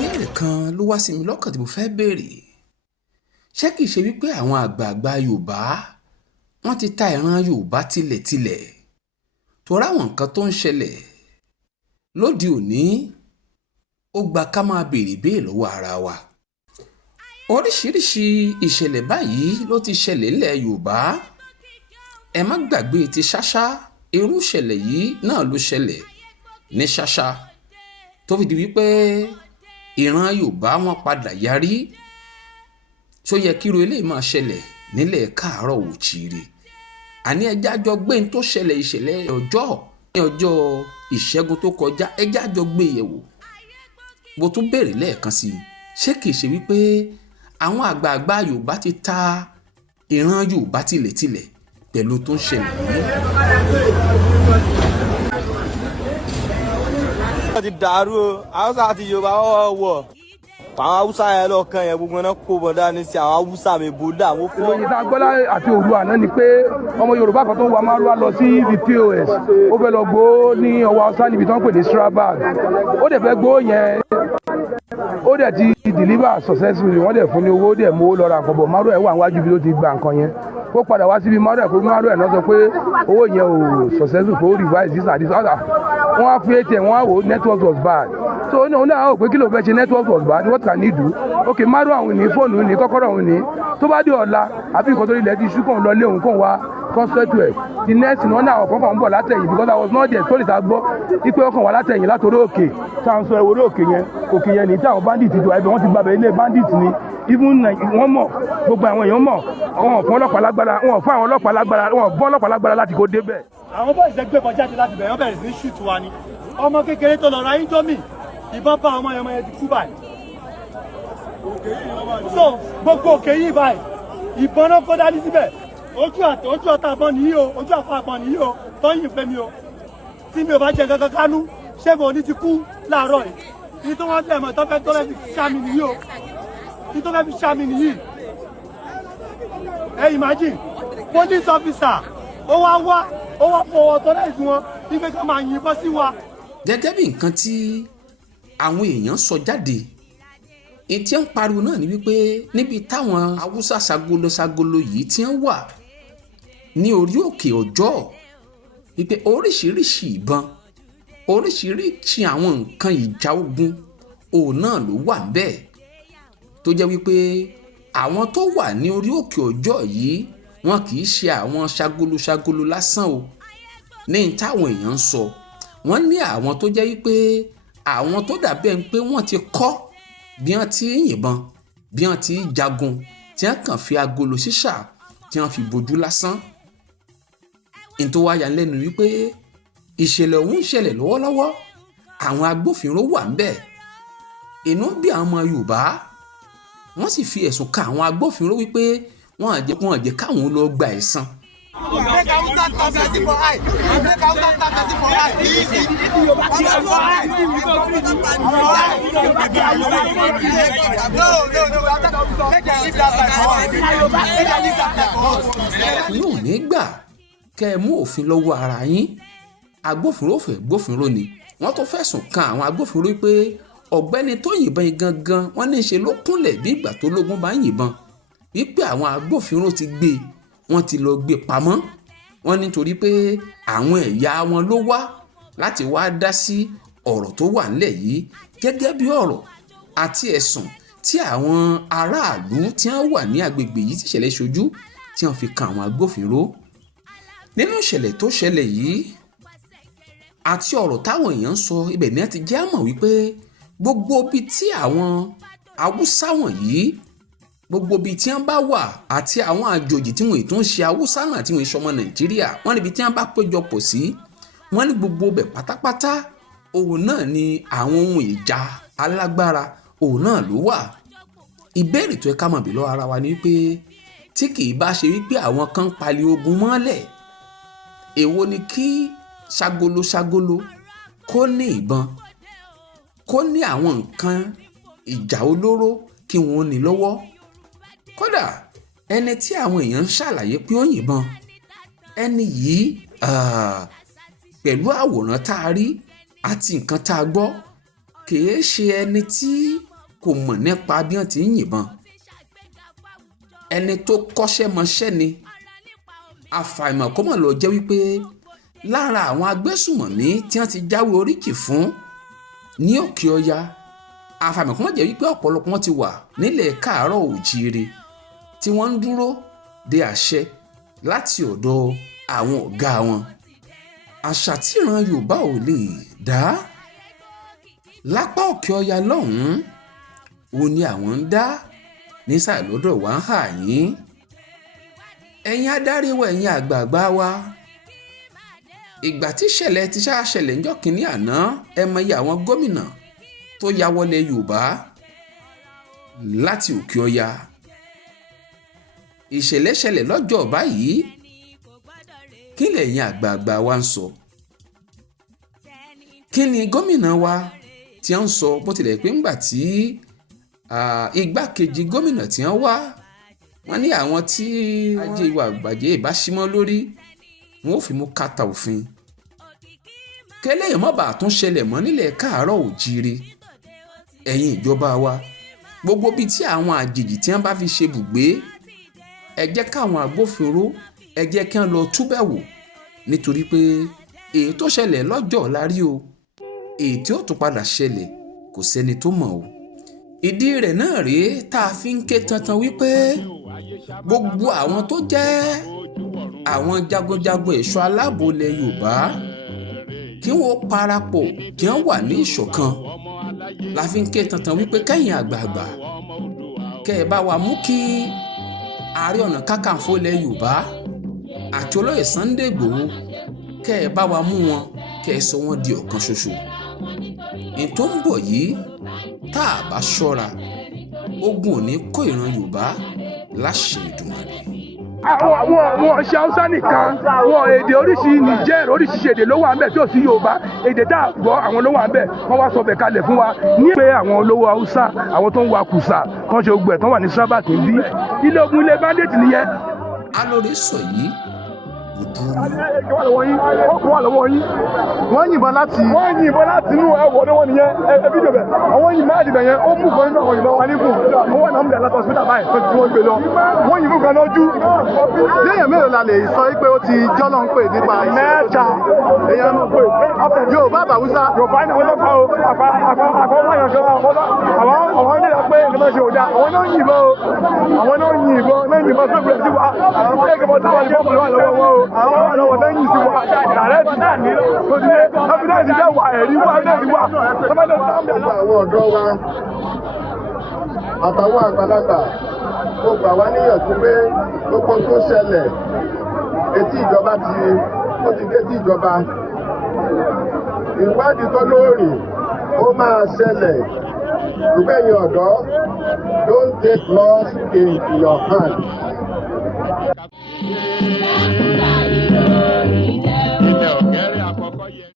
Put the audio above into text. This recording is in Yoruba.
ìbéèrè kan ló wá sí mi lọ́kàn tí mo fẹ́ béèrè ṣé kìí ṣe wípé àwọn àgbààgbà Yorùbá wọ́n ti ta ìran Yorùbá tilẹ̀tilẹ̀ torí àwọn nǹkan tó ń ṣẹlẹ̀ lóde òní ó gba ká máa béèrè béèrè lọ́wọ́ ara wa oríṣiríṣi ìṣẹ̀lẹ̀ báyìí ló ti ṣẹlẹ̀ nílẹ̀ Yorùbá ẹ má gbàgbé ti Ṣáṣá irú ìṣẹ̀lẹ̀ yìí náà ló ṣẹlẹ̀ ní Ṣáṣá tó fi di wípé ìran Yorùbá wọn padà yarí tó yẹ kíru eléyìí máa ṣẹlẹ̀ nílẹ̀ káàárọ̀ òjíire àní ẹjá jọ gbé ní tó ṣẹlẹ̀ ìṣẹ̀lẹ̀ ọjọ́ ìṣẹ́gun tó kọjá ẹjá jọ gbé yẹ̀wò bó tún béèrè lẹ́ẹ̀kan sí i ṣé kìí ṣe wípé àwọn àgbààgbà Yorùbá ti ta ìran Yorùbá tilẹ̀tilẹ̀ pẹ̀lú tó ń ṣẹlẹ̀ yìí. wọ́n ti dàrú o Haúsá àti Yorùbá wọ̀ àwọn Haúsá yẹn lọ́kàn yẹn gbogbo náà kó bọ̀ dání sí àwọn Haúsá mi bòdà mo fọ́. ìròyìn tá a gbọ́ àti òru àná ni pé ọmọ Yorùbá kan tó ń wa márùwá lọ sí ibi POS ó fẹ́ lọ gbó ní ọwọ́ Haúsá níbi tí wọ́n pè ní Strabag ó dẹ̀ fẹ́ gbó yẹn ó dẹ̀ ti deliver successfully wọ́n dẹ̀ fún ní owó ó dẹ̀ mú owó lọ ra nǹkan bọ̀ márùwá ẹ̀ wà níwájú bí ló ti gba nǹkan yẹn kó padà wá síbi márùwá kó márùwá ẹ̀ náà sọ pé owó yẹn ò successful kó revise this and this wọ́n á fi ATM wọ́n á wò network was bad so ó náà ó pé kí ló fẹ́ ṣe network was bad what can he do ok márùwá òun ní fóònù ní kọ́kọ́rọ́ òun ní tó bá dé ọ̀la àbí nǹkan tó rí ilẹ̀ ti ṣú kàn lọ lé òun kàn wá concentrate ẹ̀ the next one náà ọ̀kan kan ń bọ̀ látẹ̀yìn because I was not there tó lè ta gbọ́ ipe ọkàn wà látẹ̀yìn látòrí òkè tá à ń sọ ìwòrò òkè yẹn ní tí àwọn bandit ti dùn ẹbẹ̀ wọ́n ti gbàbẹ̀ ilé bandit ni even wọ́n mọ̀ gbogbo àwọn èèyàn mọ̀ wọn fún ọlọ́pàá lágbára wọn fún àwọn ọlọ́pàá lágbára wọn bọ́ ọlọ́pàá lágbára láti kó débẹ̀. àwọn bọ́ọ̀sì ẹgbẹ́ kan jáde láti bẹ̀rẹ̀ wọ́n bẹ̀rẹ̀ sí ní ṣùtù wa ni ọmọ kékeré tó lọ ra indomie ìbọn bá ọmọ yẹn ti kú báyìí. so gbogbo òkè yìí báyìí ìbọn náà kó dání síbẹ̀ ojú ọ̀tá àbọn nìyí o ojú àfa àbọn nìyí o tọ́yìn fẹ́ mi o tí mi ò bá jẹ kankan kánú ṣẹ́gun òní ti kú láàárọ̀ yìí ní tó wọ́n tẹ̀ mọ́ tó fẹ́ fi ṣá mi nìyí o ní tó fẹ́ fi ṣá mi nìyí. ẹ imagine police officer ó wá fọwọ́ tó láì fún wọn nígbà tó máa yìnbọn sí wa. gẹ́gẹ́ bí nǹkan tí àwọn èèyàn sọ jáde etí ń pariwo náà ni wípé níbi táwọn Haúsá sagolo yìí ti ń wà ní orí òkè Ọjọ́ wípé oríṣiríṣi ìbọn oríṣiríṣi àwọn nǹkan ìjà ogun òun náà ló wà ńbẹ̀ tó jẹ́ wípé àwọn tó wà ní orí òkè Ọjọ́ yìí wọn kì í ṣe àwọn sagolo lásán o ní táwọn èèyàn ń sọ wọ́n ní àwọn tó jẹ́ wípé àwọn tó dàbẹ́ ń pé wọ́n ti kọ́ bí wọ́n ti yìnbọn bí wọ́n ti jagun tí wọ́n kàn fi agolo ṣíṣà tí wọ́n fi bojú lásán nítorí wá yà lẹ́nu wípé ìṣẹ̀lẹ̀ ọ̀hún ṣẹlẹ̀ lọ́wọ́lọ́wọ́ àwọn agbófinró wà ńbẹ̀ inú bí àwọn ọmọ Yorùbá wọ́n sì fi ẹ̀sùn kan àwọn agbófinró wípé wọ́n àjẹ́ káwọn lọ gba ẹ̀san. Make Hausa stop person for eye. Make Hausa stop person for eye. Easy. yóò ní gbà kẹ́ ẹ mú òfin lọ́wọ́ ara yín agbófinró fẹ́ gbófinró ni wọ́n tó fẹ̀sùn kan àwọn agbófinró pé ọ̀gbẹ́ni tó yìnbọn yìí gangan wọ́n ní í ṣe ló kúnlẹ̀ bí ìgbà tó lógun bá ń yìnbọn wípé àwọn agbófinró ti gbé wọ́n ti lọ gbé pamọ́ wọ́n nítorí pé àwọn ẹ̀yà wọn ló wá láti wá dá sí ọ̀rọ̀ tó wà nílẹ̀ yìí gẹ́gẹ́ bí ọ̀rọ̀ àti ẹ̀sùn tí àwọn aráàlú tí wọ́n wà ní agbègbè yìí ti ṣẹlẹ̀ ṣojú tí wọ́n fi kan àwọn agbófinró nínú ìṣẹ̀lẹ̀ tó ṣẹlẹ̀ yìí àti ọ̀rọ̀ táwọn èèyàn ń sọ ibẹ̀ ni wọ́n ti jẹ́ àmọ̀ wípé gbogbo ibi tí àwọn Haúsá wọ̀nyí gbogbo ibi tí wọ́n bá wà àti àwọn àjòjì tí wọ́n tún ṣe Haúsá náà tí wọ́n ṣọmọ Nàìjíríà wọ́n níbi tí wọ́n bá péjọpọ̀ sí wọ́n ní gbogbo bẹ̀ pátápátá òun náà ni àwọn ohun ìjà alágbára òun náà ló wà ìbéèrè tó yẹ ká mọ̀ bí lọ́wọ́ ara wa ni wípé tí kì í bá ṣe wípé àwọn kan ń palẹ̀ ogun mọ́lẹ̀ èwo ni kí ságolo kó ní ìbọn kó ní àwọn nǹkan ìjà olóró kí wọ́n ní lọ́wọ́ kódà ẹni tí àwọn èèyàn ń ṣàlàyé pé ó yìnbọn ẹni yìí pẹ̀lú àwòrán tá a rí àti nǹkan tá a gbọ́ kìí ṣe ẹni tí kò mọ̀ nípa bí wọ́n ti ń yìnbọn, ẹni tó kọ́ṣẹ́ mọṣẹ́ ni. àfàìmọ̀ kó mọ̀ lọ jẹ́ wípé lára àwọn agbésùmọ̀mí tí wọ́n ti jáwé oríkì fún ní Òkè Ọya, àfàìmọ̀ kó mọ̀ jẹ́ wípé ọ̀pọ̀lọpọ̀ wọn ti wà nílẹ̀ káàárọ̀ òjíire tí wọ́n ń dúró de àṣẹ láti ọ̀dọ̀ àwọn ọ̀gá wọn. àṣà tí ìran Yorùbá ò lè dá lápá Òkè Ọya lọ́hùn-ún òun ni àwọn ń dá nísàlẹ̀ lọ́dọ̀ wá ń hà yín. ẹ̀yin adarí wa, ẹ̀yin àgbààgbà wa, ìgbà tí ìṣẹ̀lẹ̀ ti ṣẹlẹ̀ ńjọ́ kínní àná, ẹ mọ iye àwọn gómìnà tó ya wọlé Yorùbá láti Òkè Ọya. ìṣẹ̀lẹ̀ ṣẹlẹ̀ lọ́jọ́ báyìí, kí lẹ̀yin àgbààgbà wa ń sọ? kí ni gómìnà wa tí ń sọ? bó tilẹ̀ pé ńgbà tí igbákejì gómìnà tí wọ́n wá, wọ́n ní àwọn tí ajé ìwà àgbàjẹ́ ìbáṣímọ́ lórí wọn ò fi mú kàtà òfin. kẹ́lẹ́yìn mọ́ba tún ṣẹlẹ̀ mọ́ nílẹ̀ káàárọ̀ òjíire. ẹ̀yin ìjọba wa, gbogbo bíi tí àwọn àjèjì tí wọ́n bá fi ṣe bùgbé, ẹ jẹ́ káwọn agbófinró ẹ jẹ́ kí wọ́n lọ túbẹ̀ wò, nítorí pé èyí tó ṣẹlẹ̀ lọ́jọ́ la rí o, èyí tí ó tún padà ṣẹlẹ̀ kò sẹ́ni tó mọ̀ o. ìdí rẹ̀ náà rèé tá a fi ń ké tantan wípé gbogbo àwọn tó jẹ́ àwọn jagunjagun ẹ̀ṣọ́ aláàbò ilẹ̀ Yorùbá kí wọ́n parapọ̀ kí wọ́n wà ní ìṣọ̀kan. la fi ń ké tantan wípé kẹ́yìn àgbààgbà kẹ́ ẹ bá wa mú kí Ààrẹ Ọ̀nà Kakanfò ilẹ̀ Yorùbá àti Olóyè Sunday Igboho kẹ́ ẹ bá wa mú wọn, kẹ́ ẹ sọ wọ́n di ọ̀kan ṣoṣo. ní tó ń bọ̀ yìí, tá a bá ṣọ́ra, ogun ò ní kó ìran Yorùbá láṣẹ Èdùmàrè. àwọn ọ̀ṣẹ́ Haúsá nìkan, wọn èdè oríṣi Niger, oríṣiríṣi èdè ló wà ń bẹ̀ tí ò sí Yorùbá. èdè tá a gbọ́ àwọn ló wà ń bẹ̀, wọ́n wá sọ bẹ̀ kalẹ̀ fún wa ní pé àwọn olówó Haúsá, àwọn tó ń wa kùsà, tó ń ṣe gbogbo ẹ̀, tó wà ní Strabag ń bí ilé ogun, ilé bandit nìyẹn. Alóore sọ yìí wọ́n yìnbọn láti inú ẹ̀wọ̀ ní wọ́n nìyẹn fídíò bẹ̀. àwọn yìnbọn láti bẹ̀ yẹn ó mú kan nínú àwọn ìbọn wa níkù, ó wà náà ń bẹ̀ látọ̀ hospital báyìí tó ti wọ́n gbé lọ. wọ́n yìnbọn kan lójú. léèyàn mélòó la lè sọ pé ó ti jọ́lọ́ ń pè nípa mẹ́ta èèyàn Yorùbá àbáwúsá. Yorùbá ni wọ́n lọ́pàá o, àkọ́kọ́ láyọ̀ kan àwọn ilé pé nǹkan tó ṣe ò dáa, àwọn náà yìnbọn o, àwọn náà yìnbọn tó gbèrè sí wa, àwọn ẹgbẹ́ tó wà ní bọ́ọ̀lù wà lọ́wọ́ wọn o, àwọn wà lọ́wọ́ tó ń yìn sí wa, ààrẹ ti dá ní tó ti dé, ọ́fíìsì jẹ́ wà ẹ̀rí wà ẹ̀rí wà. àwọn ọ̀dọ́ wa àtàwọn àgbàlagbà mo gbà wá níyànjú pé gbogbo tó ṣẹlẹ̀ etí ìjọba ó ti dé tí ìjọba. ìwádìí tó lóòrìn ó máa ṣẹlẹ̀, ṣùgbọ́n ẹ̀yin ọ̀dọ́ don't take laws in your hand.